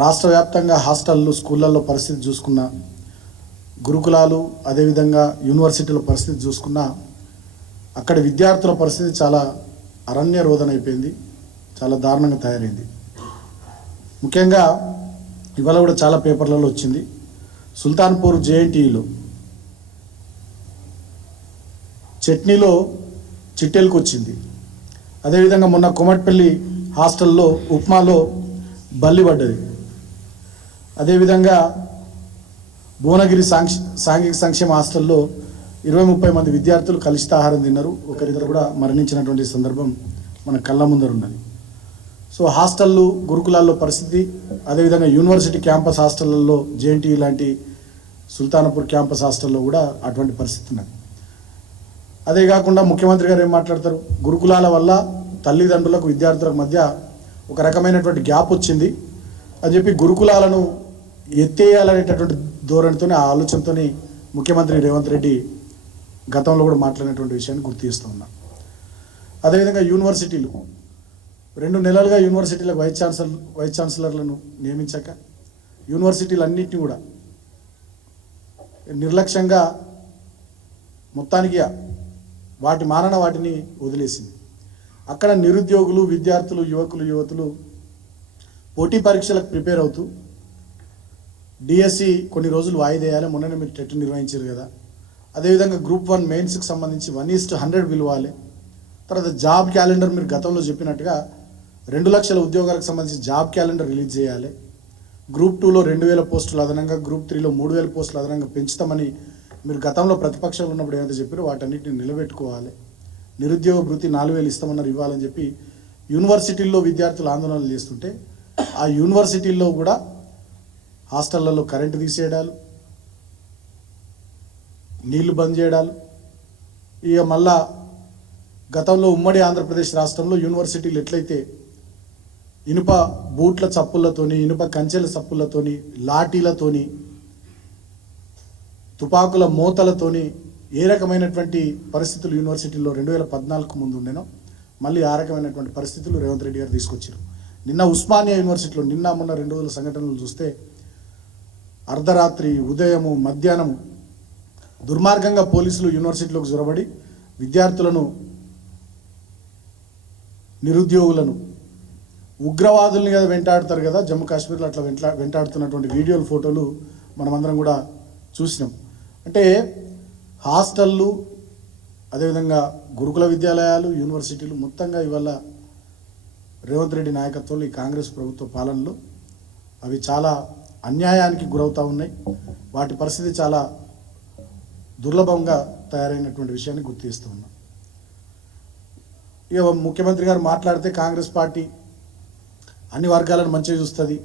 రాష్ట్ర వ్యాప్తంగా హాస్టళ్ళు స్కూళ్ళల్లో పరిస్థితి చూసుకున్న, గురుకులాలు అదేవిధంగా యూనివర్సిటీల పరిస్థితి చూసుకున్న, అక్కడి విద్యార్థుల పరిస్థితి చాలా అరణ్య రోదన అయిపోయింది, చాలా దారుణంగా తయారైంది. ముఖ్యంగా ఇవాళ కూడా చాలా పేపర్లలో వచ్చింది. సుల్తాన్పూర్ జేఎన్టీయూలో చట్నీలో చిట్టెలకు వచ్చింది. అదేవిధంగా మొన్న కొమట్పల్లి హాస్టల్లో ఉప్మాలో బల్లి పడ్డది. అదేవిధంగా భువనగిరి సాంఘిక సంక్షేమ హాస్టల్లో 20-30 మంది విద్యార్థులు కలుషితాహారం తిన్నారు. ఒకరిద్దరు కూడా మరణించినటువంటి సందర్భం మన కళ్ళ ముందర ఉన్నది. సో హాస్టళ్ళు గురుకులాల్లో పరిస్థితి, అదేవిధంగా యూనివర్సిటీ క్యాంపస్ హాస్టళ్లలో జేఎన్టీ లాంటి సుల్తాన్పూర్ క్యాంపస్ హాస్టల్లో కూడా అటువంటి పరిస్థితి ఉన్నది. అదే కాకుండా ముఖ్యమంత్రి గారు ఏం మాట్లాడతారు, గురుకులాల వల్ల తల్లిదండ్రులకు విద్యార్థులకు మధ్య ఒక రకమైనటువంటి గ్యాప్ వచ్చింది అని చెప్పి గురుకులాలను ఎత్తేయాలనేటటువంటి ధోరణితోనే, ఆ ఆలోచనతో ముఖ్యమంత్రి రేవంత్ రెడ్డి గతంలో కూడా మాట్లాడినటువంటి విషయాన్ని గుర్తు చేస్తూ ఉన్నా. అదేవిధంగా యూనివర్సిటీలు 2 నెలలుగా యూనివర్సిటీలకు వైస్ ఛాన్సలర్లను నియమించాక యూనివర్సిటీలన్నింటినీ కూడా నిర్లక్ష్యంగా మొత్తానికి వాటి మానన వాటిని వదిలేసింది. అక్కడ నిరుద్యోగులు, విద్యార్థులు, యువతులు పోటీ పరీక్షలకు ప్రిపేర్ అవుతూ డిఎస్సి కొన్ని రోజులు వాయిదేయాలి. మొన్ననే మీరు టెట్ నిర్వహించారు కదా. అదేవిధంగా గ్రూప్ 1 మెయిన్స్కి సంబంధించి 1:100 పిలవాలి. తర్వాత జాబ్ క్యాలెండర్ మీరు గతంలో చెప్పినట్టుగా 2 లక్షల ఉద్యోగాలకు సంబంధించి జాబ్ క్యాలెండర్ రిలీజ్ చేయాలి. గ్రూప్ 2లో 2000 పోస్టులు అదనంగా, గ్రూప్ 3లో 3000 పోస్టులు అదనంగా పెంచుతామని మీరు గతంలో ప్రతిపక్షంలో ఉన్నప్పుడు ఏమైతే చెప్పారో వాటన్నిటిని నిలబెట్టుకోవాలి. నిరుద్యోగ భృతి 4000 ఇస్తామన్నారు, ఇవ్వాలని చెప్పి యూనివర్సిటీల్లో విద్యార్థులు ఆందోళనలు చేస్తుంటే ఆ యూనివర్సిటీల్లో కూడా హాస్టళ్లలో కరెంటు తీసేయడాలు, నీళ్లు బంద్ చేయడాలు. ఇక మళ్ళా గతంలో ఉమ్మడి ఆంధ్రప్రదేశ్ రాష్ట్రంలో యూనివర్సిటీలు ఎట్లయితే ఇనుప బూట్ల చప్పులతోని, ఇనుప కంచెల చప్పులతోని, లాఠీలతోని, తుపాకుల మోతలతోని ఏ రకమైనటువంటి పరిస్థితులు యూనివర్సిటీల్లో 2014కు ముందు ఉండేనో మళ్ళీ ఆ రకమైనటువంటి పరిస్థితులు రేవంత్ రెడ్డి గారు తీసుకొచ్చారు. నిన్న ఉస్మానియా యూనివర్సిటీలో మొన్న 2 రోజుల సంఘటనలు చూస్తే అర్ధరాత్రి, ఉదయము, మధ్యాహ్నం దుర్మార్గంగా పోలీసులు యూనివర్సిటీలోకి జొరబడి విద్యార్థులను, నిరుద్యోగులను, ఉగ్రవాదుల్ని కదా వెంటాడుతారు కదా, జమ్మూ కాశ్మీర్లో అట్లా వెంటాడుతున్నటువంటి వీడియోలు, ఫోటోలు మనమందరం కూడా చూసినాం. అంటే హాస్టళ్ళు, అదేవిధంగా గురుకుల విద్యాలయాలు, యూనివర్సిటీలు మొత్తంగా ఇవాళ రేవంత్ రెడ్డి నాయకత్వంలో ఈ కాంగ్రెస్ ప్రభుత్వ పాలనలో అవి చాలా అన్యాయానికి గురవుతూ ఉన్నాయి. వాటి పరిస్థితి చాలా దుర్లభంగా తయారైనటువంటి విషయాన్ని గుర్తు చేస్తూ ఉన్నాం. ఇక ముఖ్యమంత్రి గారు మాట్లాడితే కాంగ్రెస్ పార్టీ అన్ని వర్గాలను మంచిగా చూస్తుంది,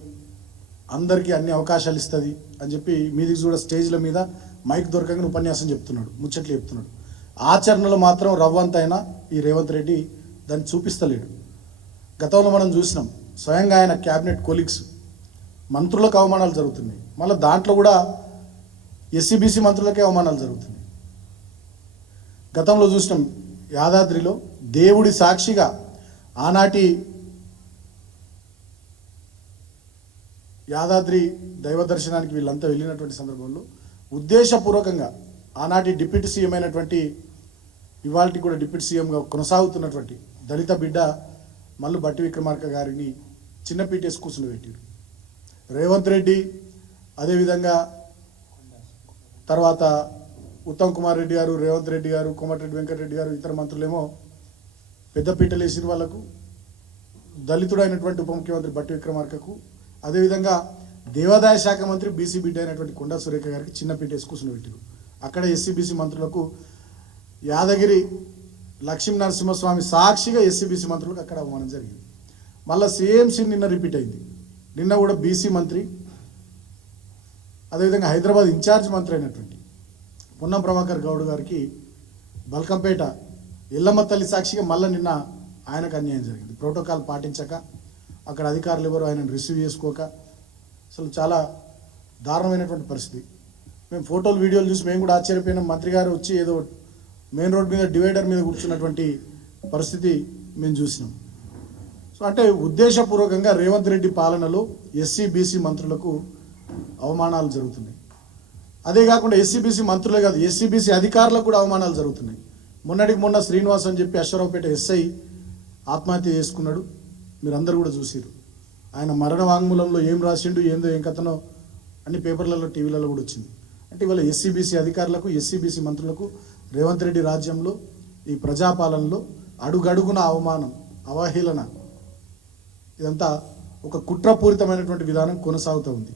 అందరికీ అన్ని అవకాశాలు ఇస్తుంది అని చెప్పి మీదికి కూడా స్టేజ్ల మీద మైక్ దొరకగానే ఉపన్యాసం చెప్తున్నాడు, ముచ్చట్లు చెప్తున్నాడు. ఆచరణలో మాత్రం రవ్వంతైనా ఈ రేవంత్ రెడ్డి దాన్ని చూపిస్తలేడు. గతంలో మనం చూసినాం, స్వయంగా ఆయన క్యాబినెట్ కొలీగ్స్ మంత్రులకు అవమానాలు జరుగుతున్నాయి. మళ్ళీ దాంట్లో కూడా ఎస్సీబీసీ మంత్రులకే అవమానాలు జరుగుతున్నాయి. గతంలో చూసినాం యాదాద్రిలో దేవుడి సాక్షిగా ఆనాటి యాదాద్రి దైవ దర్శనానికి వీళ్ళంతా వెళ్ళినటువంటి సందర్భంలో ఉద్దేశపూర్వకంగా ఆనాటి డిప్యూటీ సీఎం అయినటువంటి, ఇవాళకి కూడా డిప్యూటీ సీఎంగా కొనసాగుతున్నటువంటి దళిత బిడ్డ మల్లు భట్టి విక్రమార్క గారిని చిన్న పీటేసి కూర్చుని పెట్టారు. రేవంత్ రెడ్డి, అదేవిధంగా తర్వాత ఉత్తమ్ కుమార్ రెడ్డి గారు, రేవంత్ రెడ్డి గారు, కోమటిరెడ్డి వెంకటరెడ్డి గారు, ఇతర మంత్రులేమో పెద్ద పీటలు వేసిన వాళ్ళకు, దళితుడైనటువంటి ఉప ముఖ్యమంత్రి భట్టి విక్రమార్కకు, అదేవిధంగా దేవాదాయ శాఖ మంత్రి బీసీ బిడ్డ అయినటువంటి కొండా సురేఖ గారికి చిన్న పీటేసి కూర్చుని పెట్టారు. అక్కడ ఎస్సీబీసీ మంత్రులకు యాదగిరి లక్ష్మీ నరసింహస్వామి సాక్షిగా ఎస్సీబీసీ మంత్రులకు అక్కడ అవమానం జరిగింది. మళ్ళీ సేమ్ సీన్ నిన్న రిపీట్ అయింది. నిన్న కూడా బీసీ మంత్రి, అదేవిధంగా హైదరాబాద్ ఇన్ఛార్జ్ మంత్రి అయినటువంటి పొన్నం ప్రభాకర్ గౌడ్ గారికి బల్కంపేట ఎల్లమ్మ తల్లి సాక్షిగా మళ్ళీ నిన్న ఆయనకు అన్యాయం జరిగింది. ప్రోటోకాల్ పాటించక, అక్కడ అధికారులు ఎవరు ఆయనను రిసీవ్ చేసుకోక, అసలు చాలా దారుణమైనటువంటి పరిస్థితి. మేము ఫోటోలు, వీడియోలు చూసి మేము కూడా ఆశ్చర్యపోయినాం. మంత్రి గారు వచ్చి ఏదో మెయిన్ రోడ్ మీద డివైడర్ మీద కూర్చున్నటువంటి పరిస్థితి మేము చూసినాం. సో అంటే ఉద్దేశపూర్వకంగా రేవంత్ రెడ్డి పాలనలో ఎస్సీ బీసీ మంత్రులకు అవమానాలు జరుగుతున్నాయి. అదే కాకుండా ఎస్సీ బీసీ మంత్రులే కాదు, ఎస్సీ బీసీ అధికారులకు కూడా అవమానాలు జరుగుతున్నాయి. మొన్నటికి మొన్న శ్రీనివాస్ అని చెప్పి అశ్వరావుపేట ఎస్ఐ ఆత్మహత్య చేసుకున్నాడు, మీరందరూ కూడా చూసిరు. ఆయన మరణ వాంగ్మూలంలో ఏం రాసిండు ఏందో ఏం కథనో అన్ని పేపర్లలో టీవీలలో కూడా వచ్చింది. అంటే ఇవాళ ఎస్సీ బీసీ అధికారులకు ఎస్సీ బీసీ మంత్రులకు రేవంత్ రెడ్డి రాజ్యంలో ఈ ప్రజాపాలనలో అడుగడుగున అవమానం అవహేళన ఇదంతా ఒక కుట్రపూరితమైనటువంటి విధానం కొనసాగుతూ ఉంది.